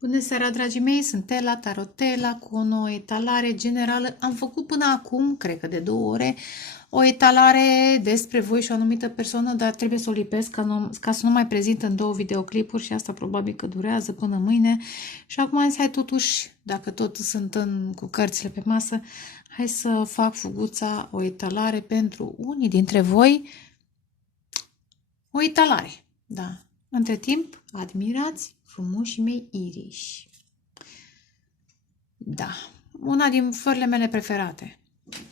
Bună seara, dragii mei! Sunt Ela, Tarotela, cu o nouă etalare generală. Am făcut până acum, cred că de 2 ore, o etalare despre voi și o anumită persoană, dar trebuie să o lipesc ca să nu mai prezint în 2 videoclipuri și asta probabil că durează până mâine. Și acum am zis, hai totuși, dacă tot sunt cu cărțile pe masă, hai să fac fuguța o etalare pentru unii dintre voi. O etalare, da. Între timp, admirați frumoșii mei iriși. Da, una din florile mele preferate.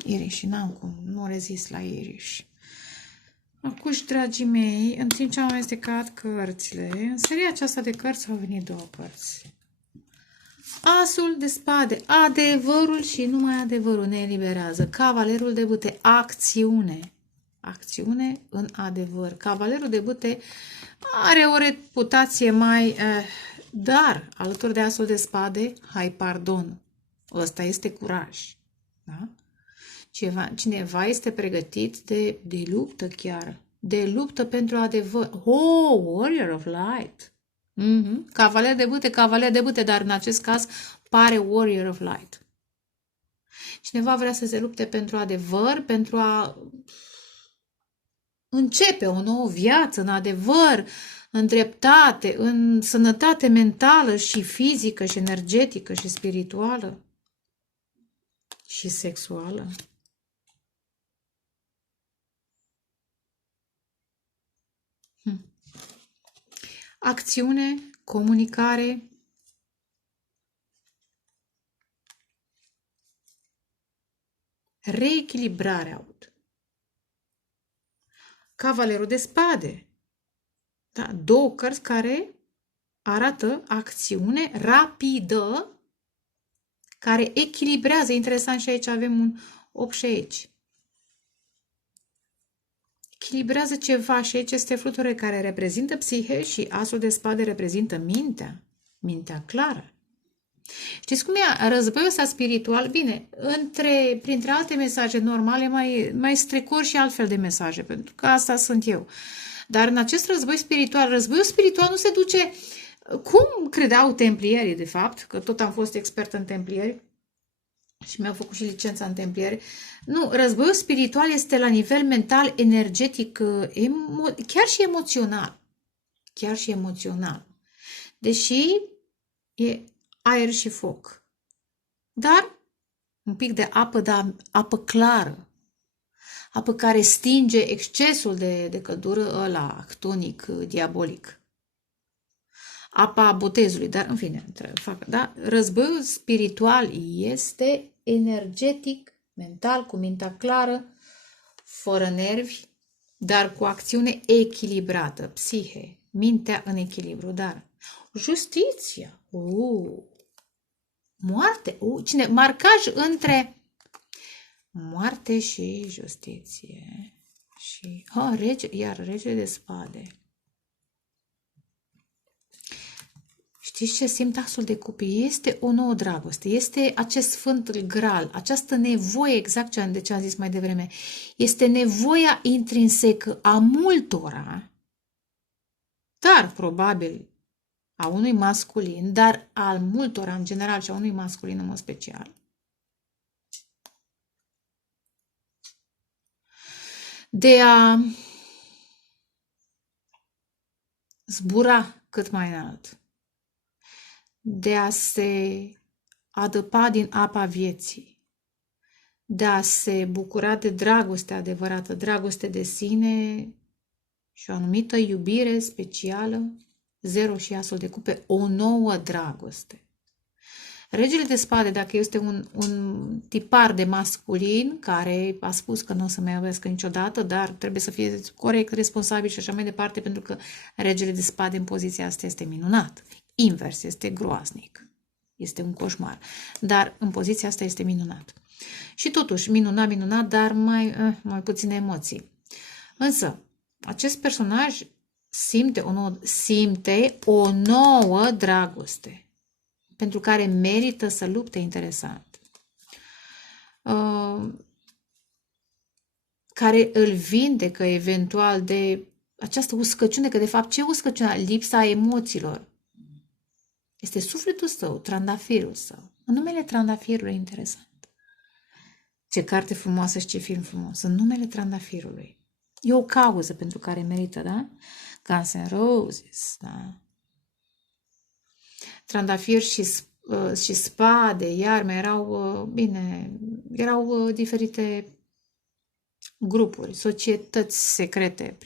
Iriși, n-am cum, nu rezist la iriși. Acum, dragii mei, în timp ce am amestecat cărțile, în seria aceasta de cărți au venit 2 cărți. Asul de spade, adevărul și numai adevărul ne eliberează. Cavalerul de bâte, acțiune. Acțiune în adevăr. Cavalerul de bâte are o reputație mai... dar, alături de asul de spade, hai pardon. Ăsta este curaj. Da? Cineva este pregătit de luptă chiar. De luptă pentru adevăr. Oh, warrior of light. Cavaler de bâte, dar în acest caz pare warrior of light. Cineva vrea să se lupte pentru adevăr, pentru a începe o nouă viață în adevăr, în dreptate, în sănătate mentală și fizică și energetică și spirituală și sexuală. Acțiune, comunicare, reechilibrare aud. Cavalerul de spade. Da, 2 cărți care arată acțiune rapidă, care echilibrează. Interesant, și aici avem un 8 și aici. Echilibrează ceva și aici este fluture care reprezintă psihe și asul de spade reprezintă mintea. Mintea clară. Știți cum e războiul ăsta spiritual? Bine, printre alte mesaje normale mai strecor și altfel de mesaje, pentru că asta sunt eu. Dar în acest războiul spiritual nu se duce cum credeau templierii, de fapt, că tot am fost expert în templieri și mi-au făcut și licența în templieri. Nu, războiul spiritual este la nivel mental, energetic, chiar și emoțional. Chiar și emoțional. Deși e aer și foc. Dar un pic de apă, dar apă clară. Apă care stinge excesul de căldură ăla, actonic, diabolic. Apa botezului, dar în fine, da? Războiul spiritual este energetic, mental, cu mintea clară, fără nervi, dar cu acțiune echilibrată, psihe, mintea în echilibru, dar justiția, moarte, marcaj între moarte și justiție și regele de spade. Știți ce simt asul de cupe? Este o nouă dragoste, este acest sfânt gral, această nevoie, exact de ce am zis mai devreme, este nevoia intrinsecă a multora, dar probabil a unui masculin, dar al multora în general și a unui masculin în mod special. De a zbura cât mai înalt, de a se adăpa din apa vieții, de a se bucura de dragoste adevărată, dragoste de sine și o anumită iubire specială, 0 și asul de cupe, o nouă dragoste. Regele de spade, dacă este un tipar de masculin care a spus că nu o să mai iubească niciodată, dar trebuie să fie corect, responsabil și așa mai departe, pentru că regele de spade în poziția asta este minunat. Invers, este groaznic. Este un coșmar. Dar în poziția asta este minunat. Și totuși, minunat, dar mai puține emoții. Însă, acest personaj simte o nouă dragoste, pentru care merită să lupte. Interesant. Care îl vindecă eventual de această uscăciune, că de fapt ce uscăciune? Lipsa emoțiilor. Este sufletul său, trandafirul său. În numele trandafirului, interesant. Ce carte frumoasă și ce film frumos. În numele trandafirului. E o cauză pentru care merită, da? Guns N' Roses, da? Trandafir și spade, iarme, erau diferite grupuri, societăți secrete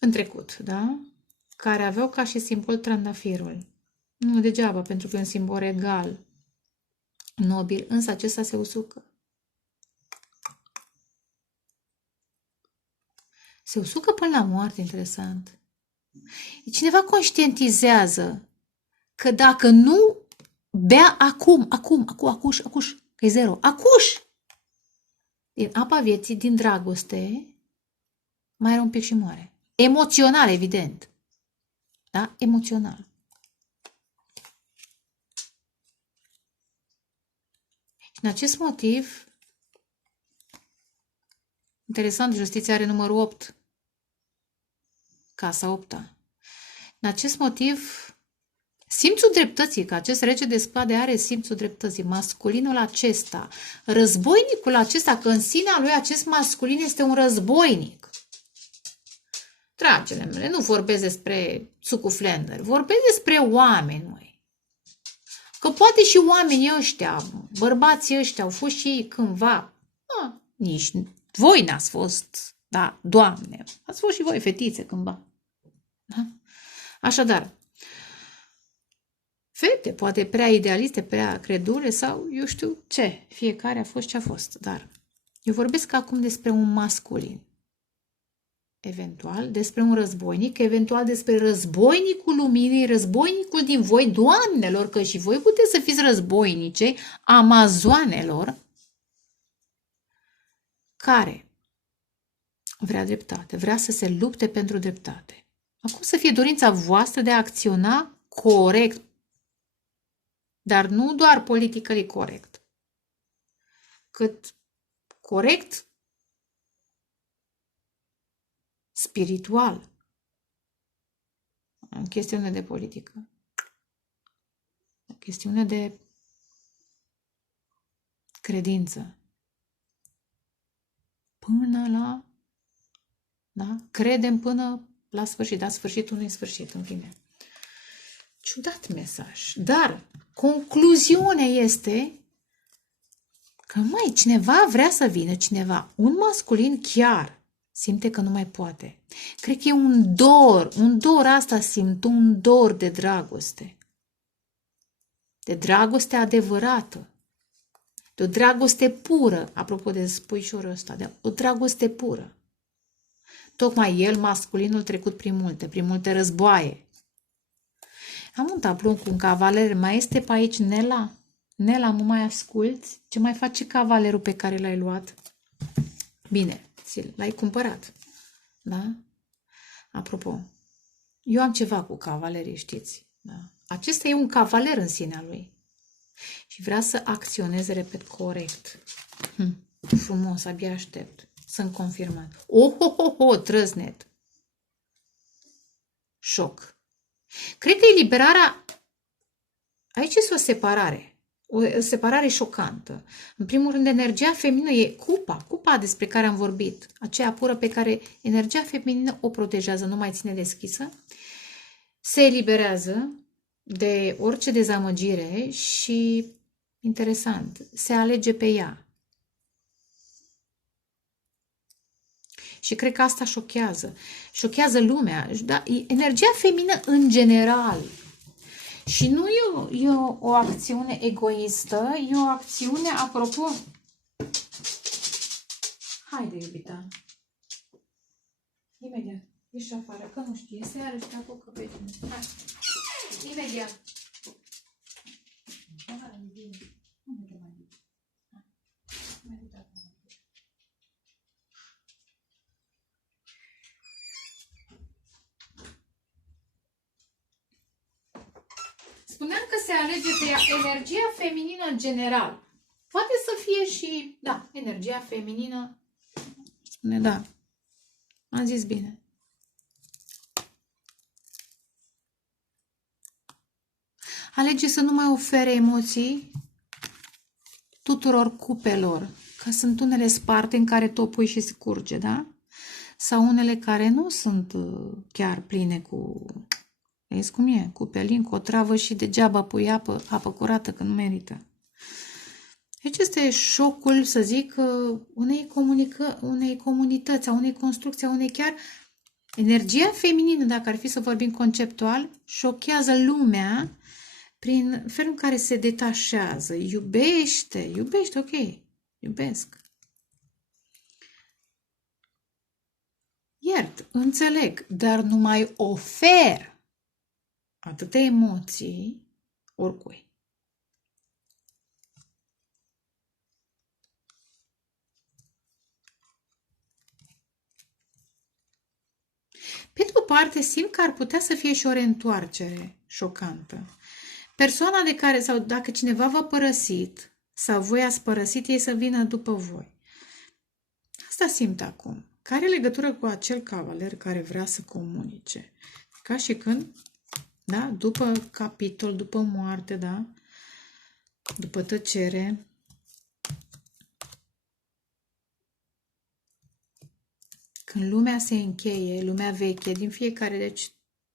în trecut, da? Care aveau ca și simbol trandafirul. Nu degeaba, pentru că e un simbol regal, nobil, însă acesta se usucă. Se usucă până la moarte, interesant. Cineva conștientizează că dacă nu bea acuș, că e zero, acuș! Din apa vieții, din dragoste, mai are un pic și moare. Emoțional, evident. Da? Emoțional. Și în acest motiv, interesant, justiția are numărul 8. Casa 8-a. În acest motiv, simțul dreptății, că acest rege de spade are simțul dreptății, masculinul acesta, războinicul acesta, că în sinea lui acest masculin este un războinic. Dragile mele, nu vorbesc despre sucuflender, vorbesc despre oameni, măi. Că poate și oamenii ăștia, bărbații ăștia, au fost și ei cândva, nici voi n-ați fost, da, Doamne, ați fost și voi fetițe cândva. Da? Așadar, fete, poate prea idealiste, prea credule sau eu știu ce, fiecare a fost ce a fost, dar eu vorbesc acum despre un masculin, eventual despre un războinic, eventual despre războinicul luminii, războinicul din voi, doamnelor, că și voi puteți să fiți războinice, amazoanelor, care vrea dreptate, vrea să se lupte pentru dreptate. Acum să fie dorința voastră de a acționa corect, dar nu doar politically corect, cât corect spiritual, în chestiune de politică, în chestiune de credință, până la, da? Credem până la sfârșit, dar sfârșitul nu e sfârșit, în fine. Ciudat mesaj, dar concluziunea este că, măi, cineva vrea să vină, cineva, un masculin chiar simte că nu mai poate. Cred că e un dor asta simt, un dor de dragoste adevărată, de o dragoste pură, apropo de spuișorul ăsta, de o dragoste pură. Tocmai el, masculinul, trecut prin multe războaie. Am un tablou cu un cavaler, mai este pe aici Nela? Nela, mă mai asculți? Ce mai face cavalerul pe care l-ai luat? Bine, l-ai cumpărat. Da? Apropo, eu am ceva cu cavalerii, știți. Da? Acesta e un cavaler în sinea lui. Și vrea să acționeze, repet, corect. Frumos, abia aștept. Sunt confirmat. Trăznet. Șoc. Cred că eliberarea... Aici este o separare. O separare șocantă. În primul rând, energia feminină e cupa despre care am vorbit. Aceea pură pe care energia feminină o protejează, nu mai ține deschisă. Se eliberează de orice dezamăgire și, interesant, se alege pe ea. Și cred că asta șochează lumea. Da? Energia feminină în general. Și nu e o acțiune egoistă, e o acțiune, apropo... Haide, iubita. Imediat. Ieși afară, că nu știe. Să iarăși te apucă pe tine. Hai. Imediat. Spuneam că se alege pe energia feminină în general. Poate să fie și, da, energia feminină. Spune, da. Am zis bine. alege să nu mai ofere emoții tuturor cupelor, că sunt unele sparte în care tot pui și scurge, da? Sau unele care nu sunt chiar pline cu, vezi cum e, cu pelin, cu o travă și degeaba pui apă curată când merită. Deci este șocul, să zic, unei comunități, a unei construcții, a unei chiar energia feminină, dacă ar fi să vorbim conceptual, șochează lumea prin felul în care se detașează, iubește, ok, iubesc. Iert, înțeleg, dar nu mai ofer atâtea emoții oricui. Pe de o parte, simt că ar putea să fie și o reîntoarcere șocantă. Persoana de care, sau dacă cineva v-a părăsit, sau voi ați părăsit, ei să vină după voi. Asta simt acum. Care are legătură cu acel cavaler care vrea să comunice? Ca și când, da, după capitol, după moarte, da, după tăcere, când lumea se încheie, lumea veche, din fiecare, deci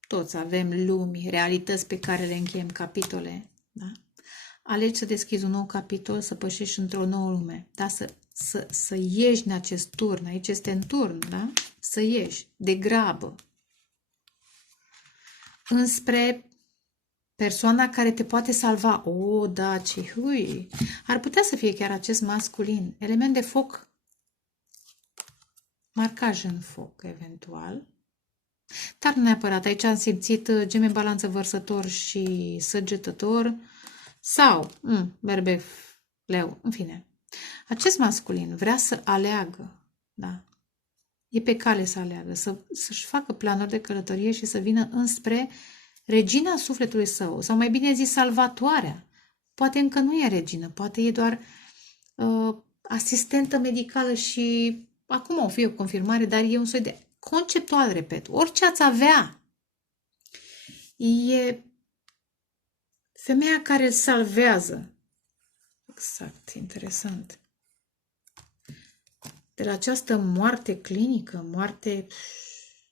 toți avem lumi, realități pe care le încheiem, capitole, da? Alegi să deschizi un nou capitol, să pășești într-o nouă lume, da? Să ieși în acest turn, aici este în turn, da? Să ieși, de grabă, înspre persoana care te poate salva. O, da, ce hui! Ar putea să fie chiar acest masculin, element de foc, marcaj în foc, eventual. Dar nu neapărat. Aici am simțit geme, balanță, vărsător și săgetător. Sau berbec, leu, în fine. Acest masculin vrea să aleagă, da? E pe cale să aleagă, să-și facă planuri de călătorie și să vină înspre regina sufletului său, sau mai bine zis, salvatoarea. Poate încă nu e regină, poate e doar asistentă medicală și acum o fi o confirmare, dar e un soi de conceptual, repet, orice ați avea. E femeia care îl salvează. Exact, interesant. De la această moarte clinică, moarte,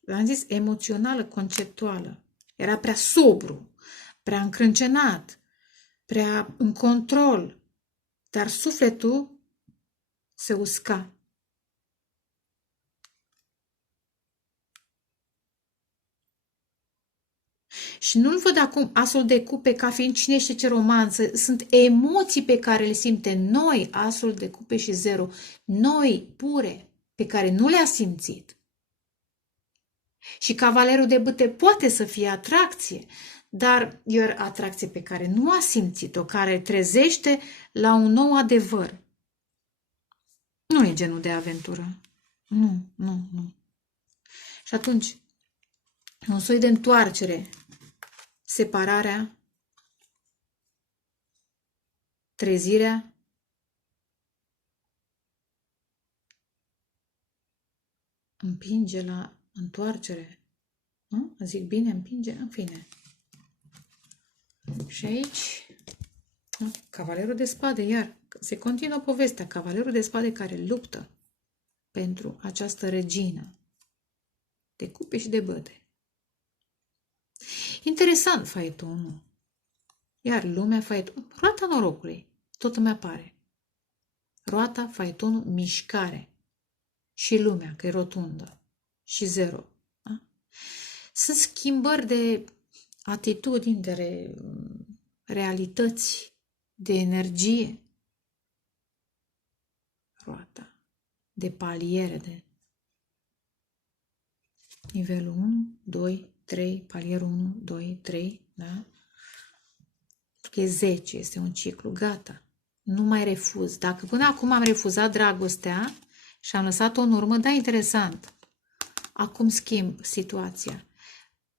am zis, emoțională, conceptuală. Era prea sobru, prea încrâncenat, prea în control, dar sufletul se usca. Și nu-l văd acum asul de cupe ca fiind cine știe ce romanță. Sunt emoții pe care le simte noi, asul de cupe și zero, noi, pure, pe care nu le-a simțit. Și cavalerul de bâte poate să fie atracție, dar e o atracție pe care nu a simțit-o, care trezește la un nou adevăr. Nu e genul de aventură. Nu. Și atunci, un soi de întoarcere, separarea, trezirea, împinge la întoarcere. Nu? Zic bine, împinge, în fine. Și aici, cavalerul de spade, iar se continuă povestea, cavalerul de spade care luptă pentru această regină de cupe și de băte. Interesant faetonul. Iar lumea, faetonul, roata norocului, tot îmi apare. Roata, faetonul, mișcare. Și lumea, că e rotundă. Și zero. Da? Sunt schimbări de atitudini, de realități, de energie. Roata. De paliere, de nivelul 1, 2, 3, palierul 1, 2, 3, da? Că e 10, este un ciclu, gata. Nu mai refuz. Dacă până acum am refuzat dragostea și am lăsat-o în urmă, da, interesant. Acum schimb situația.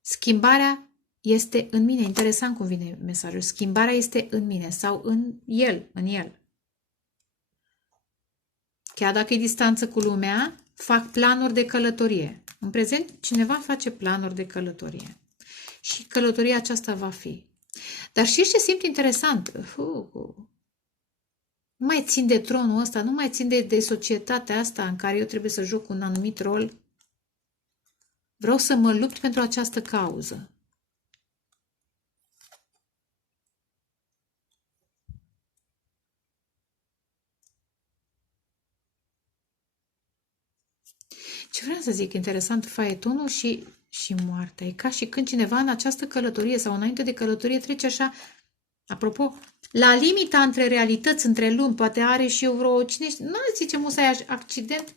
Schimbarea este în mine. Interesant cum vine mesajul. Schimbarea este în mine sau în el. Chiar dacă e distanță cu lumea, fac planuri de călătorie. În prezent, cineva face planuri de călătorie. Și călătoria aceasta va fi. Dar știți ce simt interesant? Nu mai țin de tronul ăsta, nu mai țin de societatea asta în care eu trebuie să joc un anumit rol. Vreau să mă lupt pentru această cauză. Ce vreau să zic, interesant, faetonul și moartea. E ca și când cineva în această călătorie sau înainte de călătorie trece așa, apropo, la limita între realități, între lumi, poate are și eu vreo, cine știe, nu zice musai accident,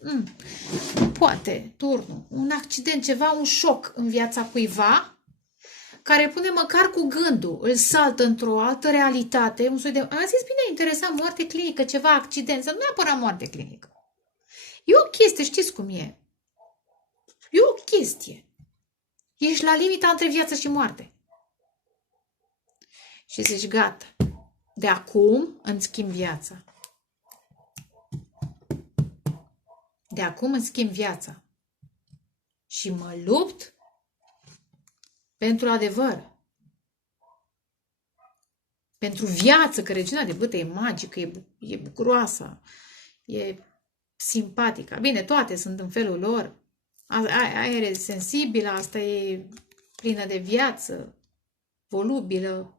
poate, turnul, un accident, ceva, un șoc în viața cuiva, care pune măcar cu gândul, îl saltă într-o altă realitate, un soi de, am zis, bine, interesant, moarte clinică, ceva, accident, să nu neapărat moarte clinică. E o chestie, știți cum e? E o chestie. Ești la limita între viață și moarte. Și zici, gata, de acum îmi schimb viața. De acum îmi schimb viața. Și mă lupt pentru adevăr. Pentru viață, că regina de bâtă e magică, e bucuroasă, e simpatică. Bine, toate sunt în felul lor. Aia e sensibilă, asta e plină de viață, volubilă.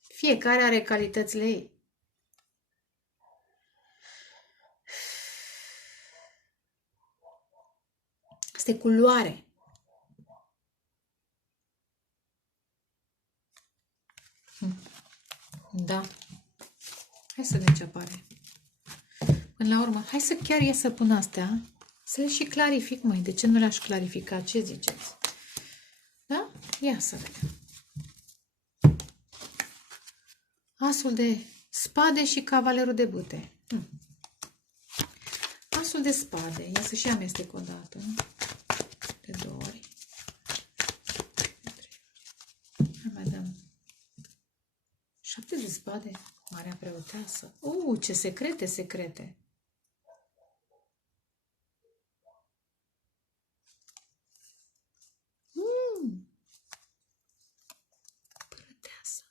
Fiecare are calitățile ei. Asta e culoare. Da. Hai să vedem ce apare. Până la urmă, hai să chiar ies să pun astea, să le și clarific, măi. De ce nu le-aș clarifica? Ce ziceți? Da? Ia să vedem. Asul de spade și cavalerul de bâte. Asul de spade. Ia să și amestec o dată. De 2 ori. De 3 ori. Hai mai dăm. 7 de spade. Marea preoteasă. Ce secrete, secrete. Preoteasă.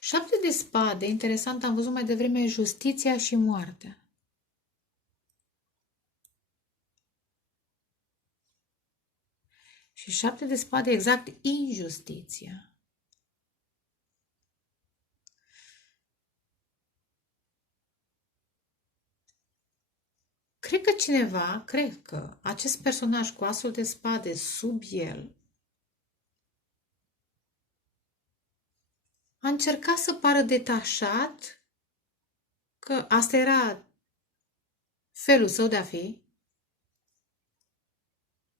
Șapte de spade, interesant, am văzut mai devreme justiția și moartea. Și 7 de spade, exact, injustiția. Cred că acest personaj cu asul de spade sub el a încercat să pară detașat, că asta era felul său de a fi,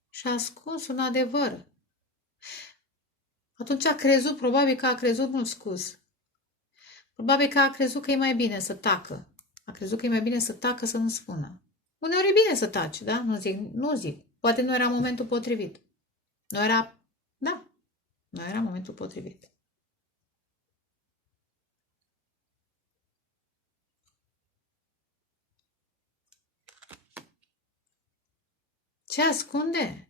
și a ascuns un adevăr. Atunci a crezut, probabil că a crezut, nu scuz. Probabil că a crezut că e mai bine să tacă. A crezut că e mai bine să tacă, să nu spună. Uneori e bine să taci, da? Nu zic. Poate nu era momentul potrivit. Nu era momentul potrivit. Ce ascunde?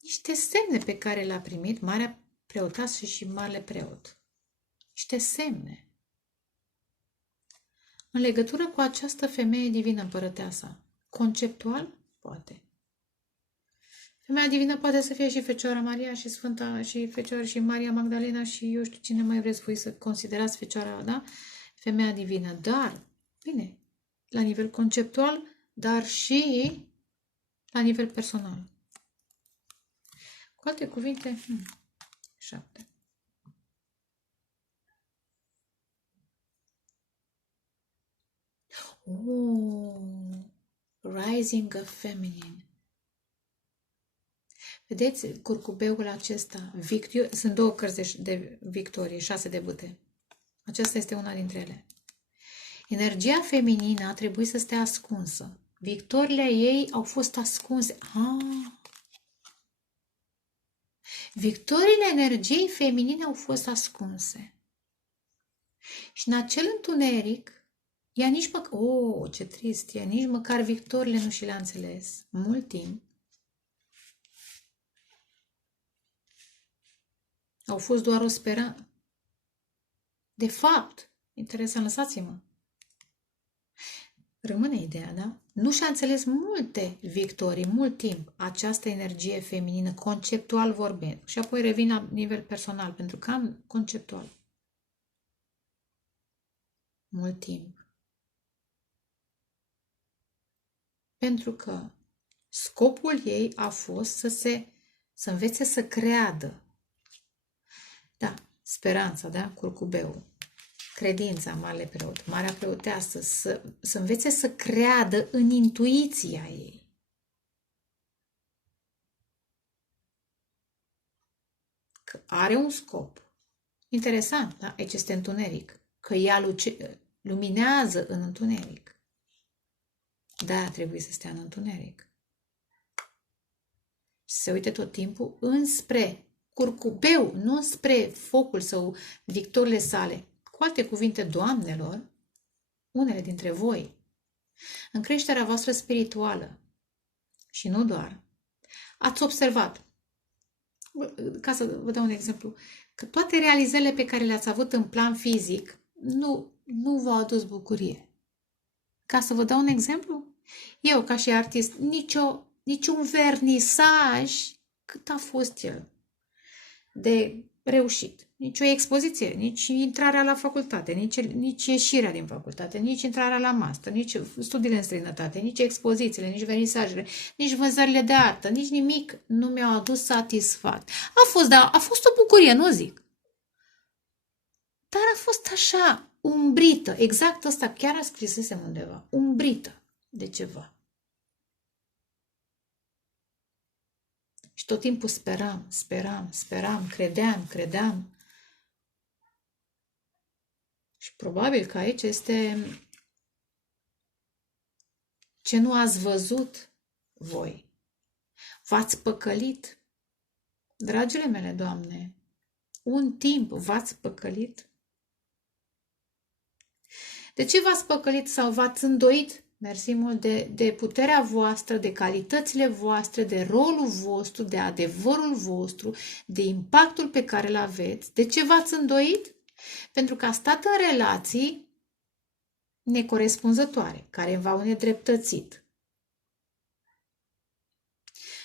Niște semne pe care le-a primit Marea Preoteasă și Marele Preot. Niște semne. În legătură cu această femeie divină împărăteasa. Conceptual? Poate. Femeia divină poate să fie și Fecioara Maria și Sfânta și Fecioara și Maria Magdalena și eu știu cine mai vreți voi să considerați Fecioara, da? Femeia divină. Dar, bine, la nivel conceptual, dar și la nivel personal. Cu alte cuvinte, 7. Rising of Feminine. Vedeți curcubeul acesta? Sunt 2 cărți de victorie, 6 de bâte. Aceasta este una dintre ele. Energia feminină a trebuit să stea ascunsă. Victoriile ei au fost ascunse. Victoriile energiei feminine au fost ascunse. Și în acel întuneric, ea nici măcar, ce trist, ea nici măcar victoriile nu și le-a înțeles. Mult timp. Au fost doar o speranță. De fapt, interesant, lăsați-mă. Rămâne ideea, da? Nu și-a înțeles multe victorii, mult timp, această energie feminină, conceptual vorbind. Și apoi revin la nivel personal, pentru că am conceptual. Mult timp. Pentru că scopul ei a fost să învețe să creadă. Da, speranța, da? Curcubeul. Credința, Marele Preot, Marea Preoteasă, să învețe să creadă în intuiția ei. Că are un scop. Interesant, da? Aici este întuneric. Că ea luminează în întuneric. De-aia trebuie să stea în întuneric. Și se uite tot timpul înspre curcubeu, nu spre focul sau victorile sale. Cu alte cuvinte, doamnelor, unele dintre voi, în creșterea voastră spirituală, și nu doar, ați observat, ca să vă dau un exemplu, că toate realizările pe care le-ați avut în plan fizic nu v-au adus bucurie. Ca să vă dau un exemplu, eu, ca și artist, niciun vernisaj, cât a fost el, de reușit. Nici o expoziție, nici intrarea la facultate, nici ieșirea din facultate, nici intrarea la master, nici studiile în străinătate, nici expozițiile, nici vernisajele, nici vânzările de artă, nici nimic nu mi-au adus satisfact. A fost o bucurie, nu zic. Dar a fost așa, umbrită, exact ăsta, chiar a scrisesem undeva, umbrită de ceva. Și tot timpul speram, credeam. Și probabil că aici este ce nu ați văzut voi. V-ați păcălit. Dragile mele, Doamne, un timp v-ați păcălit. De ce v-ați păcălit sau v-ați îndoit? Mersi mult de puterea voastră, de calitățile voastre, de rolul vostru, de adevărul vostru, de impactul pe care îl aveți. De ce v-ați îndoit? Pentru că a stat în relații necorespunzătoare, care v-au nedreptățit,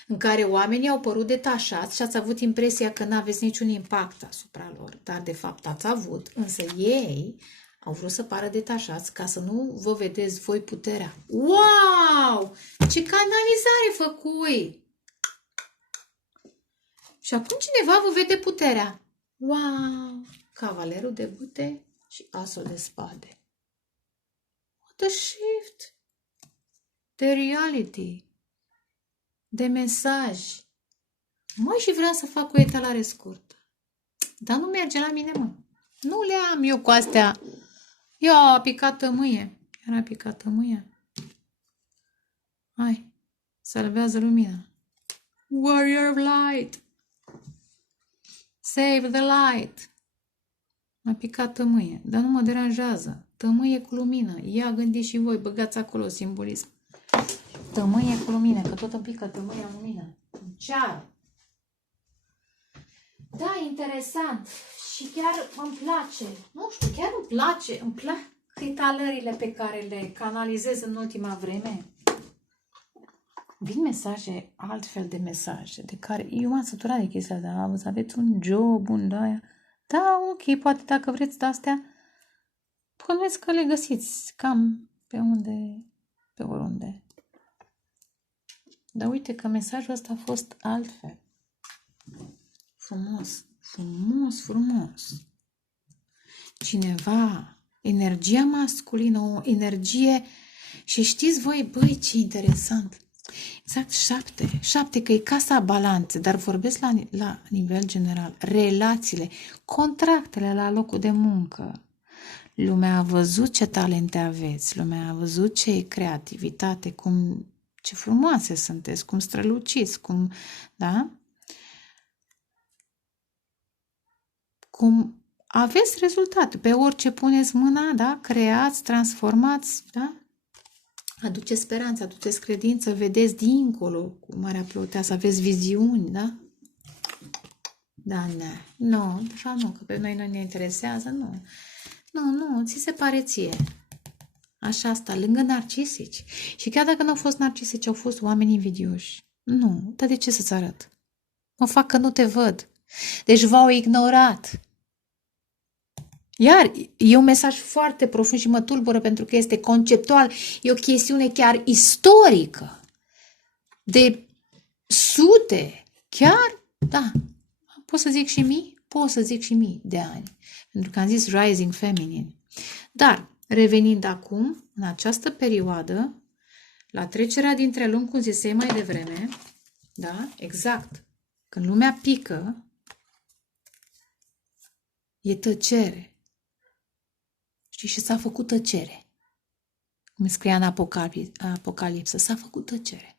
în care oamenii au părut detașați și ați avut impresia că n-aveți niciun impact asupra lor, dar de fapt ați avut, însă ei au vrut să pară detașați ca să nu vă vedeți voi puterea. Wow! Ce canalizare făcui! Și acum cineva vă vede puterea. Wow! Cavalerul de bute și asul de spade. What a shift! De reality! De mesaj! Măi, și vreau să fac o etalare scurtă. Dar nu merge la mine, mă. Nu le am eu cu astea. Eu a picat tămâie. Era picat tămâie. Hai, salvează lumina. Warrior of light. Save the light. M-a picat tămâie, dar nu mă deranjează. Tămâie cu lumină. Ia gândiți și voi, băgați acolo simbolism. Tămâie cu lumină, că tot îmi pică tămâia în lumină. În ceară. Da, interesant. Și chiar îmi place. Nu știu, chiar îmi place. Îmi plac etalările pe care le canalizez în ultima vreme. Vin mesaje, altfel de mesaje, de care eu m-am săturat de chestia asta. Aveți un job, aia. Da, ok, poate dacă vreți de astea, puneți că le găsiți cam pe oriunde. Dar uite că mesajul ăsta a fost altfel. Frumos. Cineva, energia masculină, o energie, și știți voi, băi, ce interesant. Exact 7, că e casa balanțe, dar vorbesc la nivel general. Relațiile, contractele la locul de muncă. Lumea a văzut ce talente aveți, lumea a văzut ce e creativitate, ce frumoase sunteți, cum străluciți, da? cum aveți rezultate. Pe orice puneți mâna, da? Creați, transformați, da? Aduceți speranță, aduceți credință, vedeți dincolo cu Marea Preoteasă, aveți viziuni, da? Da, ne. Nu, așa nu, că pe noi nu ne interesează, nu. Nu, ți se pare ție. Așa asta, lângă narcisici. Și chiar dacă nu au fost narcisici, au fost oameni invidioși. Nu, dar de ce să-ți arăt? Mă fac că nu te văd. Deci v-au ignorat. Iar e un mesaj foarte profund și mă tulbură pentru că este conceptual. E o chestiune chiar istorică. De sute, chiar, da, pot să zic și mii? Pot să zic și mii de ani. Pentru că am zis Rising Feminine. Dar, revenind acum, în această perioadă, la trecerea dintre luni, cum zisei mai devreme, da, exact, când lumea pică, e tăcere. Știi, și s-a făcut tăcere. Cum scria în Apocalipsă, s-a făcut tăcere.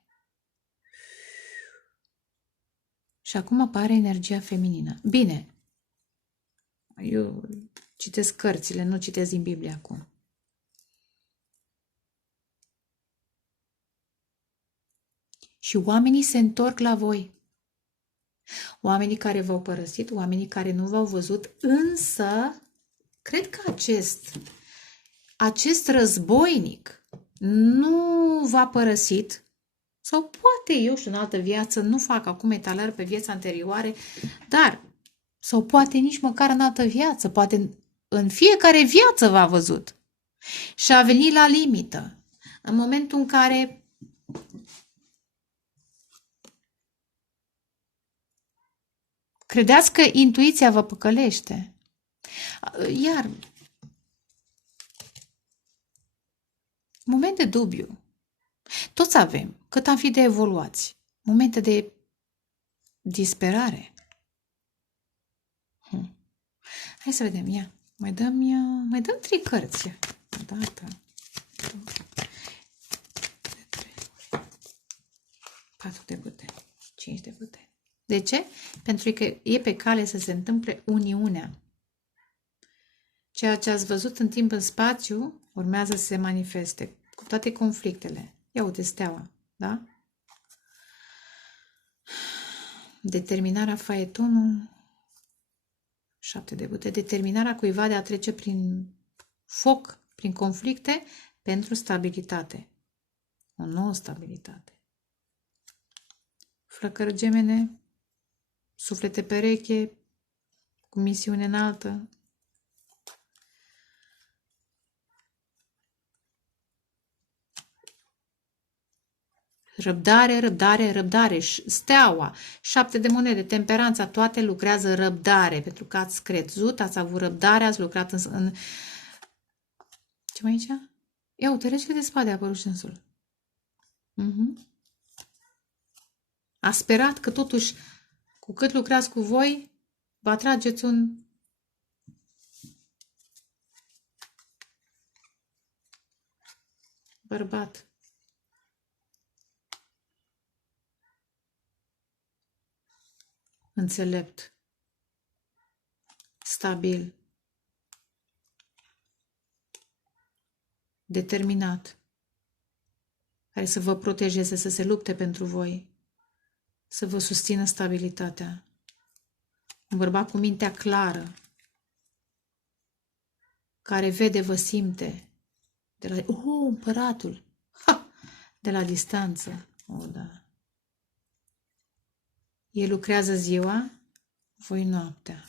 Și acum apare energia feminină. Bine, eu citesc cărțile, nu citesc din Biblie acum. Și oamenii se întorc la voi. Oamenii care v-au părăsit, oamenii care nu v-au văzut, însă cred că acest războinic nu v-a părăsit sau poate, eu știu, în altă viață, nu fac acum etalări pe vieți anterioare, dar, sau poate nici măcar în altă viață, poate în fiecare viață v-a văzut și a venit la limită. În momentul în care credeați că intuiția vă păcălește. Iar moment de dubiu. Toți avem, cât am fi de evoluați. Momente de disperare. Hai să vedem, ia. Mai dăm 3 cărți. O dată. 4 de bătăi. 5 de bătăi. De ce? Pentru că e pe cale să se întâmple uniunea. Ceea ce ați văzut în timp, în spațiu, urmează să se manifeste cu toate conflictele. Ia uite steaua, da? Determinarea faetonul, 7 de bătăi. Determinarea cuiva de a trece prin foc, prin conflicte, pentru stabilitate. O nouă stabilitate. Flăcări gemene, suflete pereche, cu misiune înaltă. Răbdare, răbdare, răbdare. Steaua, 7 de monede, temperanța, toate lucrează răbdare. Pentru că ați crezut, ați avut răbdare, ați lucrat în... Ce mai aici? Ia uite, regele de spade a apărut și însul. A sperat că totuși, cu cât lucrați cu voi, vă atrageți un bărbat. Înțelept. Stabil. Determinat. Care să vă protejeze, să se lupte pentru voi. Să vă susțină stabilitatea. Un bărbat cu mintea clară. Care vede, vă simte. De la... împăratul! Ha! De la distanță. Da. El lucrează ziua, voi noaptea.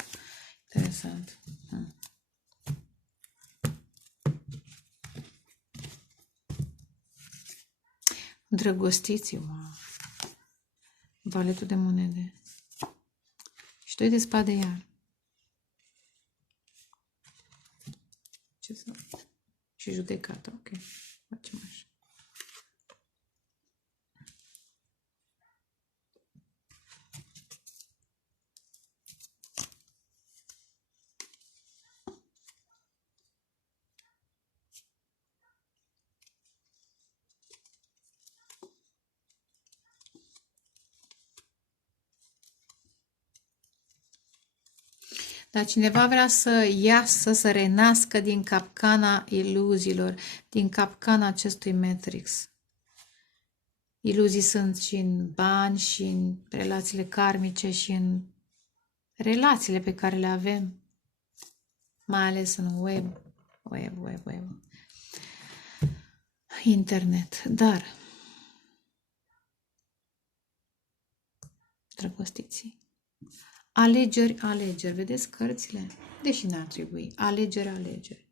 Interesant. Îndrăgostiți-vă. Valetul de monede. Și 2 de spade iar. Ce să... Și judecata, ok. Facem așa. Dar cineva vrea să iasă, să renască din capcana iluziilor, din capcana acestui Matrix. Iluzii sunt și în bani, și în relațiile karmice, și în relațiile pe care le avem, mai ales în web, internet. Dar, drăgostiții, alegeri, vedeți cărțile? Deși n-ar trebui, alegeri.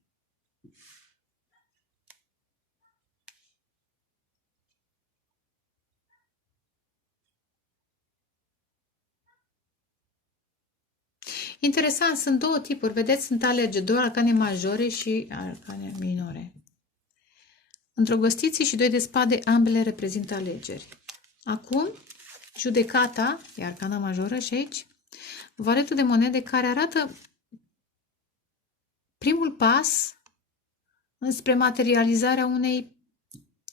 Interesant, sunt două tipuri, vedeți, sunt alegeri, două arcane majore și arcane minore. Îndrăgostiții și doi de spade, ambele reprezintă alegeri. Acum, judecata, e arcana majoră și aici, valetul de monede care arată primul pas înspre materializarea unei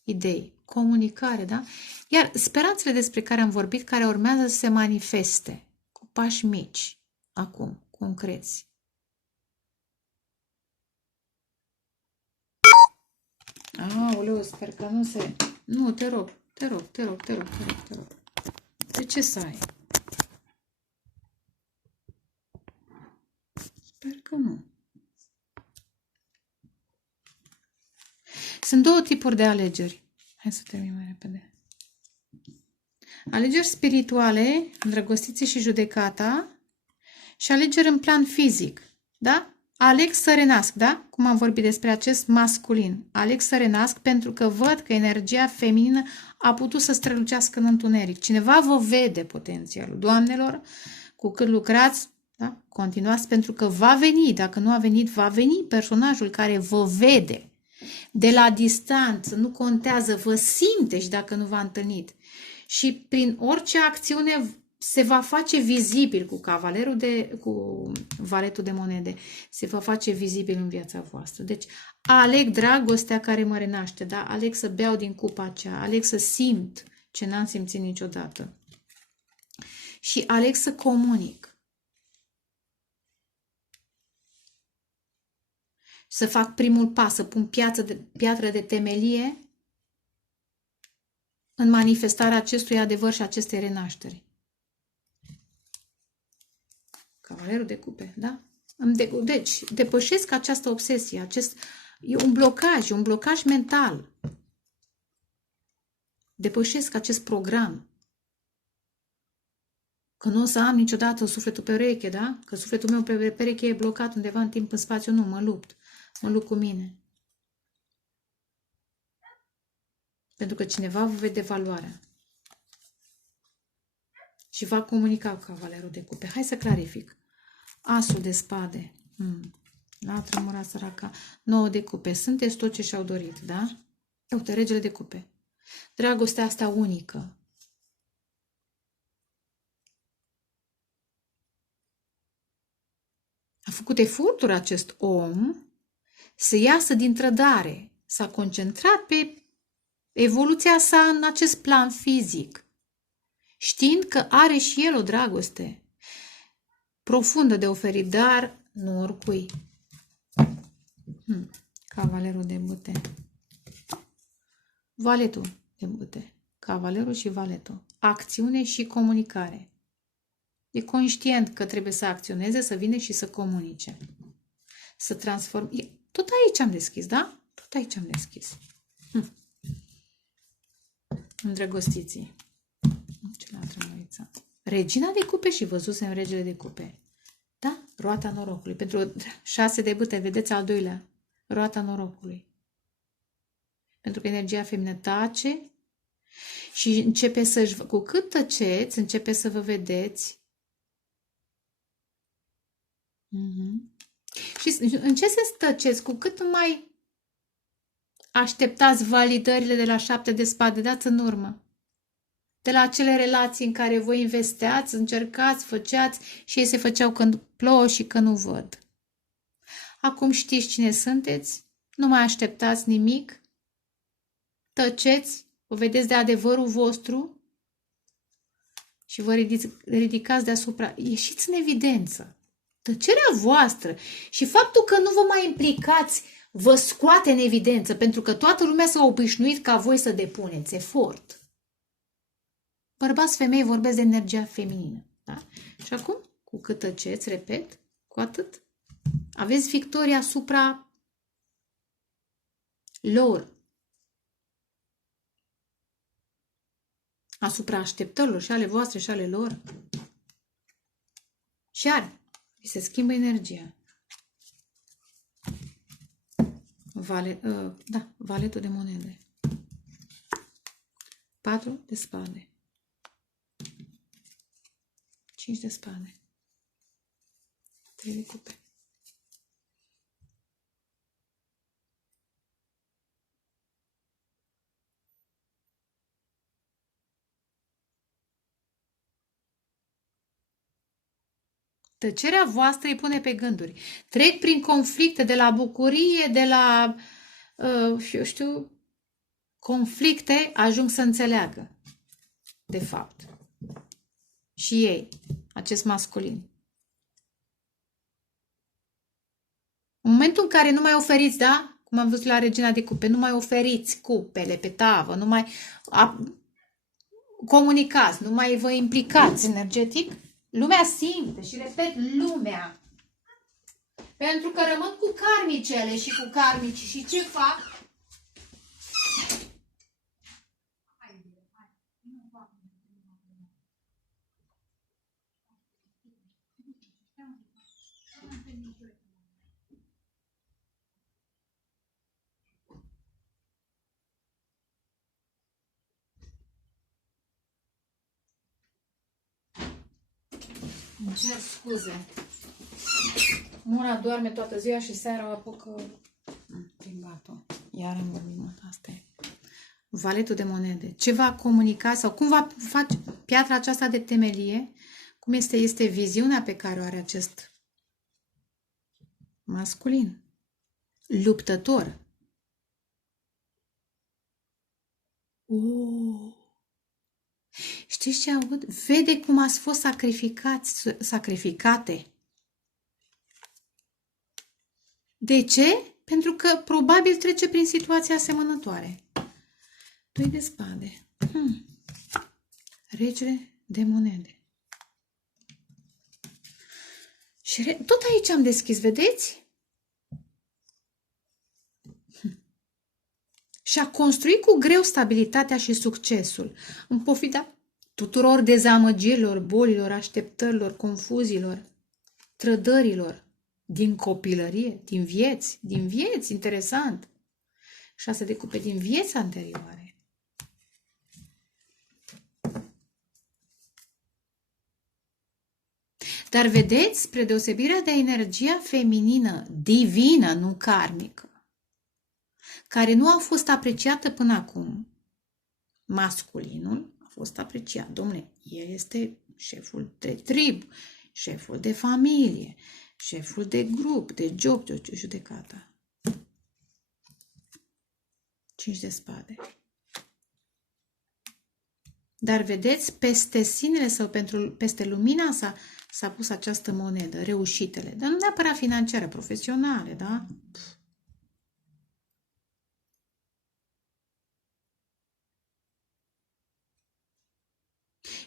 idei, comunicare, da? Iar speranțele despre care am vorbit, care urmează să se manifeste cu pași mici, acum, concreți. Aoleu, sper că nu se... Nu, te rog. De ce să ai? Sper că nu. Sunt două tipuri de alegeri. Hai să termin mai repede. Alegeri spirituale, îndrăgostiții și judecata, și alegeri în plan fizic, da? Aleg să renasc, da? Cum am vorbit despre acest masculin. Aleg să renasc pentru că văd că energia feminină a putut să strălucească în întuneric. Cineva vă vede potențialul. Doamnelor, cu cât lucrați, da? Continuați pentru că va veni. Dacă nu a venit, va veni personajul care vă vede. De la distanță, nu contează, vă simte și dacă nu v-a întâlnit. Și prin orice acțiune se va face vizibil cu valetul de monede. Se va face vizibil în viața voastră. Deci, aleg dragostea care mă renaște, da? Aleg să beau din cupa aceea, aleg să simt ce n-am simțit niciodată. Și aleg să comunic. Să fac primul pas, să pun piatră de temelie în manifestarea acestui adevăr și acestei renașteri. Cavalerul de cupe, da? Deci, depășesc această obsesie, e un blocaj mental. Depășesc acest program. Că nu o să am niciodată sufletul pe ureche, da? Că sufletul meu pe pereche e blocat undeva în timp, în spațiu, nu, mă lupt. Mă lupt cu mine. Pentru că cineva vă vede valoarea. Și va comunica cu cavalerul de cupe. Hai să clarific. Asul de spade. N-a tremurat săraca. 9 de cupe. Sunteți tot ce și-au dorit, da? Uite, regele de cupe. Dragostea asta unică. A făcut eforturi acest om să iasă din trădare. S-a concentrat pe evoluția sa în acest plan fizic. Știind că are și el o dragoste profundă de oferit, dar nu oricui. Cavalerul de bâte. Valetul de bâte. Cavalerul și valetul. Acțiune și comunicare. E conștient că trebuie să acționeze, să vină și să comunice. Să transforme. Tot aici am deschis, da? Tot aici am deschis. Îndrăgostiții. Ce l-a trămărița? Regina de cupe și văzusem regele de cupe. Da? Roata norocului. Pentru 6 de bâte, vedeți al doilea. Roata norocului. Pentru că energia feminină tace și începe cu cât tăceți, începe să vă vedeți. Și în ce sens tăceți? Cu cât mai așteptați validările de la 7 de spade, dați în urmă. De la acele relații în care voi investeați, încercați, făceați și ei se făceau când plouă și când nu văd. Acum știți cine sunteți, nu mai așteptați nimic, tăceți, vă vedeți de adevărul vostru și vă ridicați deasupra. Ieșiți în evidență. Tăcerea voastră și faptul că nu vă mai implicați vă scoate în evidență, pentru că toată lumea s-a obișnuit ca voi să depuneți efort. Bărbați, femei, vorbesc de energia feminină. Da? Și acum, cu cât tăceți, repet, cu atât aveți victoria asupra lor. Asupra așteptărilor și ale voastre și ale lor. Și are. Vi se schimbă energia. Valetul de monede. 4 de spade. 5 de spade. 3 de cupe. Tăcerea voastră îi pune pe gânduri. Trec prin conflicte de la bucurie, de la, eu știu, conflicte, ajung să înțeleagă, de fapt. Și ei, acest masculin. În momentul în care nu mai oferiți, da? Cum am văzut la Regina de Cupe, nu mai oferiți cupele pe tavă, nu mai comunicați, nu mai vă implicați energetic, lumea simte și repet, lumea. Pentru că rămân cu karmicele și cu karmici și ce fac? Îmi cer scuze. Mura doarme toată ziua și seara o apucă plimbatul. Iar am luminat. Asta e. Valetul de monede. Ce va comunica sau cum va face piatra aceasta de temelie? Cum este viziunea pe care o are acest masculin? Luptător. Știți ce aud? Vede cum ați fost sacrificate. De ce? Pentru că probabil trece prin situații asemănătoare. 2 de spade. Regele de monede. Și tot aici am deschis, vedeți? Și a construit cu greu stabilitatea și succesul, în pofida tuturor dezamăgirilor, bolilor, așteptărilor, confuziilor, trădărilor, din copilărie, din vieți, interesant. 6 de cupe din vieți anterioare. Dar vedeți, spre deosebirea de energia feminină, divină, nu karmică, care nu a fost apreciată până acum, masculinul a fost apreciat. Dom'le, el este șeful de trib, șeful de familie, șeful de grup, de job, de judecata. 5 de spade. Dar vedeți, peste sinele sau peste lumina s-a pus această monedă, reușitele, dar nu neapărat financiare, profesionale, da?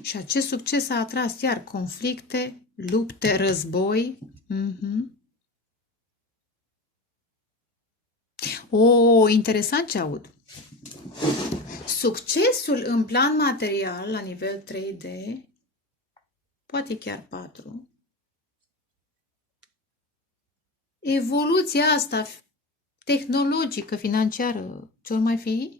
Și acest succes a atras iar conflicte, lupte, război. Interesant ce aud. Succesul în plan material, la nivel 3D, poate chiar 4, evoluția asta tehnologică, financiară, ce or mai fi,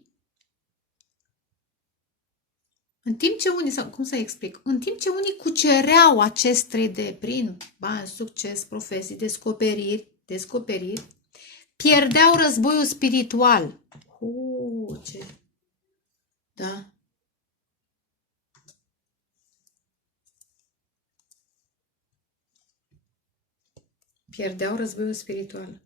în timp ce unii, sau cum să explic, în timp ce unii cucereau acest 3D prin bani, succes, profesii, descoperiri, pierdeau războiul spiritual. Ce? Da? Pierdeau războiul spiritual.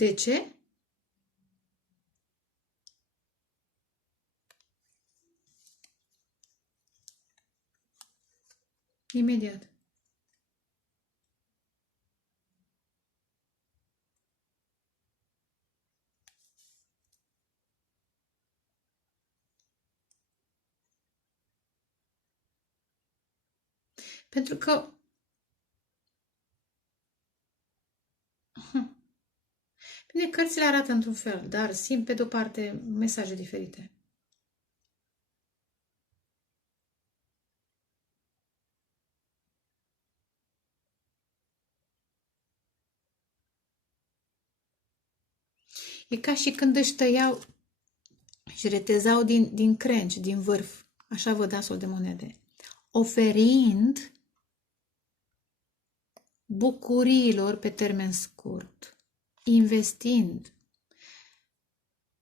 De ce? Imediat. Pentru că bine, cărțile arată într-un fel, dar simt pe de-o parte mesaje diferite. E ca și când își tăiau și retezau din crengi, din vârf. Așa văd asul de monede. Oferind bucuriilor pe termen scurt, investind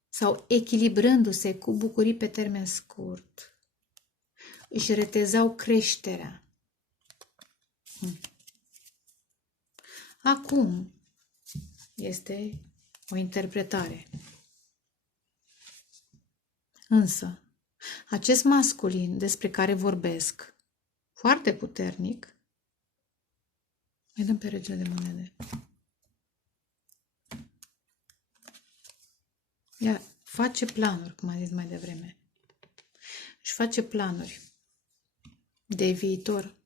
sau echilibrându-se cu bucurii pe termen scurt. Își retezau creșterea. Acum este o interpretare. Însă, acest masculin despre care vorbesc, foarte puternic, mai dăm pe regele de monede. Ea face planuri, cum am zis mai devreme. Își face planuri de viitor.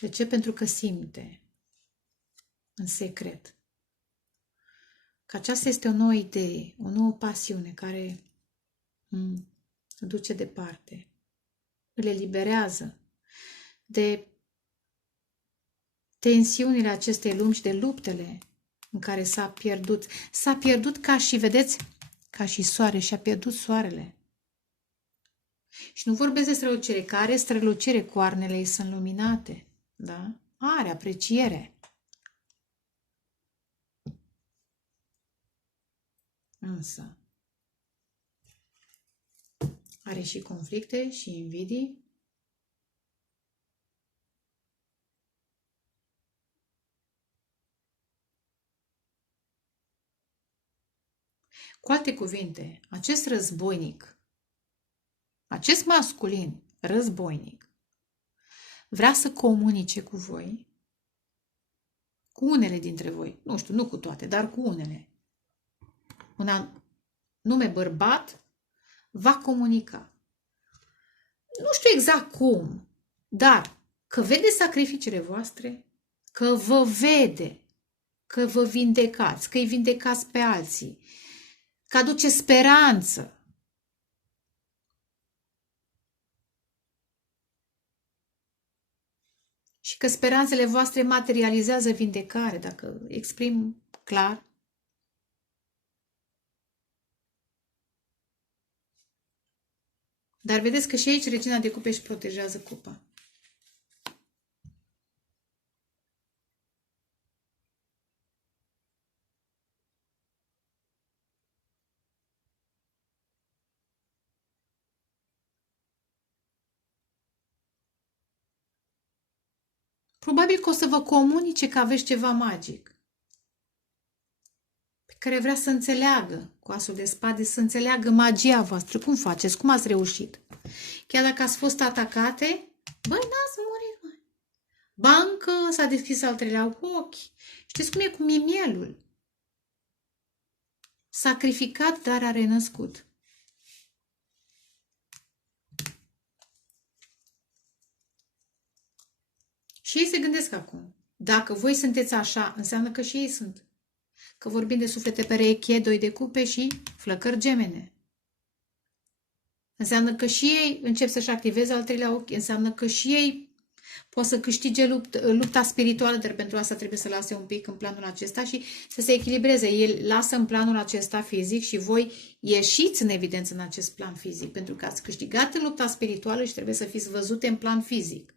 De ce? Pentru că simte în secret că aceasta este o nouă idee, o nouă pasiune care îl duce departe, îl eliberează de tensiunile acestei lumi și de luptele în care s-a pierdut. S-a pierdut ca și, vedeți, ca și soare, și-a pierdut soarele. Și nu vorbesc de strălucire, că are strălucire, coarnele ei sunt luminate, da? Are apreciere. Însă are și conflicte și invidii. Cu alte cuvinte, acest războinic, acest masculin războinic, vrea să comunice cu voi, cu unele dintre voi, nu știu, nu cu toate, dar cu unele. Un anume bărbat va comunica. Nu știu exact cum, dar că vede sacrificiile voastre, că vă vede, că vă vindecați, că îi vindecați pe alții, că aduce speranță. Și că speranțele voastre materializează vindecare, dacă exprim clar. Dar vedeți că și aici regina de cupe își protejează cupa. Probabil că o să vă comunice că aveți ceva magic, pe care vrea să înțeleagă cu asul de spade, să înțeleagă magia voastră. Cum faceți? Cum ați reușit? Chiar dacă ați fost atacate, băi, n-ați murit, măi. Bancă, s-a deschis al treilea ochi. Știți cum e cu mimielul? Sacrificat, dar a renăscut. Și ei se gândesc acum. Dacă voi sunteți așa, înseamnă că și ei sunt. Că vorbim de suflete pereche, doi de cupe și flăcări gemene. Înseamnă că și ei încep să-și activeze al treilea ochi. Înseamnă că și ei pot să câștige lupta spirituală, dar pentru asta trebuie să lase un pic în planul acesta și să se echilibreze. El lasă în planul acesta fizic și voi ieșiți în evidență în acest plan fizic, pentru că ați câștigat în lupta spirituală și trebuie să fiți văzute în plan fizic.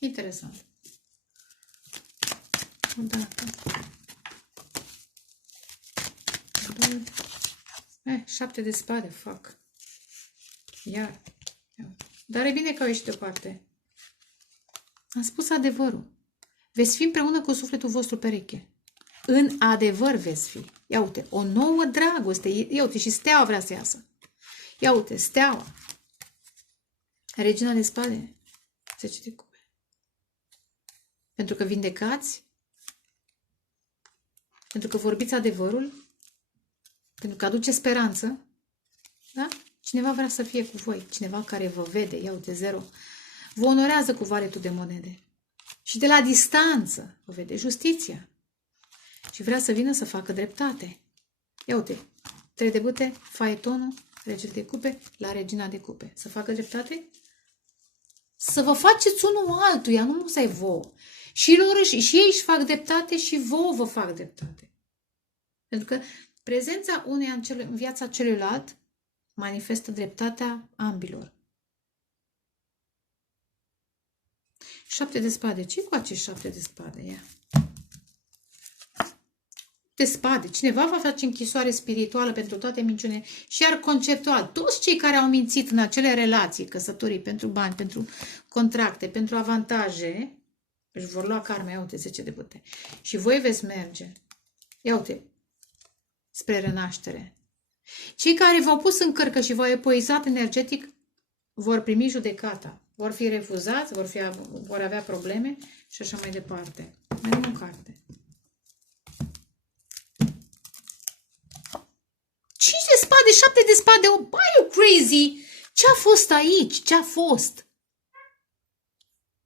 Interesant. Odată. 7 de spade, fac. Iar. Dar e bine că au ieșit deoparte. Am spus adevărul. Veți fi împreună cu sufletul vostru pereche. În adevăr veți fi. Ia uite, o nouă dragoste. Ia uite, și steaua vrea să iasă. Ia uite, steaua. Regina de spade. 10 de cupe. Pentru că vindecați. Pentru că vorbiți adevărul. Pentru că aduce speranță. Da? Cineva vrea să fie cu voi. Cineva care vă vede. Ia uite, 0. Vă onorează cu valetul de monede. Și de la distanță vă vede justiția. Și vrea să vină să facă dreptate. Ia uite, 3 de bâte, faetonul, regele de cupe, la regina de cupe. Să facă dreptate? Să vă faceți unul altuia, nu să-i vouă. Și ei își fac dreptate și vouă vă fac dreptate. Pentru că prezența uneia în viața celuilalt manifestă dreptatea ambilor. 7 de spade. Ce cu acești 7 de spade? Ia. De spade. Cineva va face închisoare spirituală pentru toate minciunile și iar conceptual. Toți cei care au mințit în acele relații, căsătorii, pentru bani, pentru contracte, pentru avantaje, își vor lua karma. Ia uite, 10 de bâte. Și voi veți merge. Ia uite, spre renaștere. Cei care v-au pus în cărcă și v-au epuizat energetic vor primi judecata. Vor fi refuzați, vor avea probleme și așa mai departe. Mergem în carte. 5 de spade, 7 de spade. Oh, are you crazy? Ce-a fost aici? Ce-a fost?